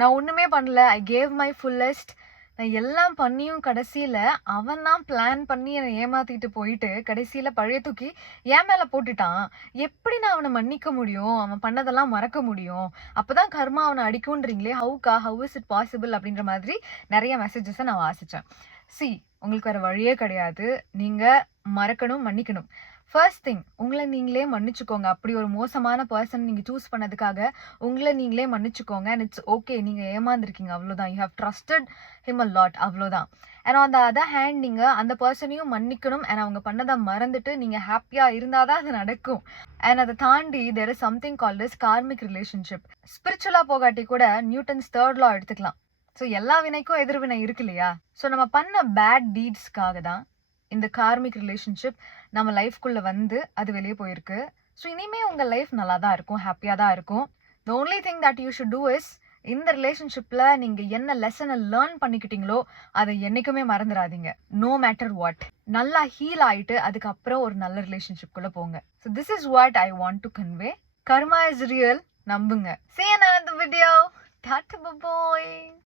நான் ஒண்ணுமே பண்ணல. I gave my fullest. நான் எல்லாம் பண்ணியும் கடைசியில அவன் தான் பிளான் பண்ணி என்னை ஏமாத்திட்டு போயிட்டு, கடைசியில பழைய தூக்கி என் மேல போட்டுட்டான். எப்படி நான் அவன மன்னிக்க முடியும்? அவன் பண்ணதெல்லாம் மறக்க முடியும்? அப்பதான் கர்மா அவன அடிக்கும்ன்றீங்களே, ஹவ் இஸ் இட் பாசிபிள்? அப்படின்ற மாதிரி நெறைய மெசேஜஸ நான் வாசிச்சேன். உங்களுக்கு வேற வழியே கிடையாது. நீங்க மறக்கணும், மன்னிக்கணும். ஃபர்ஸ்ட் திங், உங்கள நீங்களே மன்னிச்சுக்கோங்க. அப்படி ஒரு மோசமான பெர்சன் நீங்க சூஸ் பண்ணதுக்காக உங்கள நீங்களே மன்னிச்சுக்கோங்க. And it's okay. நீங்க ஏமாந்துருக்கீங்க, அவ்வளவுதான். You have trusted him a lot, அவ்வளவுதான். And on the other hand, நீங்க அந்த பர்சனையும் மன்னிக்கணும். அண்ட் அவங்க பண்ணதை மறந்துட்டு நீங்க ஹாப்பியா இருந்தாதான் அது நடக்கும். அண்ட் அதை தாண்டி there is something called is karmic relationship. ஸ்பிரிச்சுவலா போகாட்டி கூட நியூட்டன்ஸ் 3rd law எடுத்துக்கலாம். ஸோ எல்லா வினைக்கும் எதிர்வினை இருக்கு இல்லையா? ஸோ நம்ம பண்ண பேட் டீட்ஸ்க்காக தான் இந்த கார்மிக் ரிலேஷன்ஷிப் நம்ம லைஃப்குள்ள வந்து அது வெளியே போயிருக்கு. ஸோ இனிமே உங்க லைஃப் நல்லா தான் இருக்கும், ஹாப்பியா தான் இருக்கும். The only thing that you should do is, இந்த ரிலேஷன்ஷிப்ல நீங்க என்ன லெசனை லேர்ன் பண்ணிக்கிட்டீங்களோ அதை என்னைக்குமே மறந்துடாதீங்க. No matter what. நல்லா ஹீல் ஆயிட்டு அதுக்கப்புறம் ஒரு நல்ல ரிலேஷன்ஷிப்குள்ள போங்க. So this is what I want to convey. Karma is real, நம்புங்க. See you in another video. Tata, bye bye.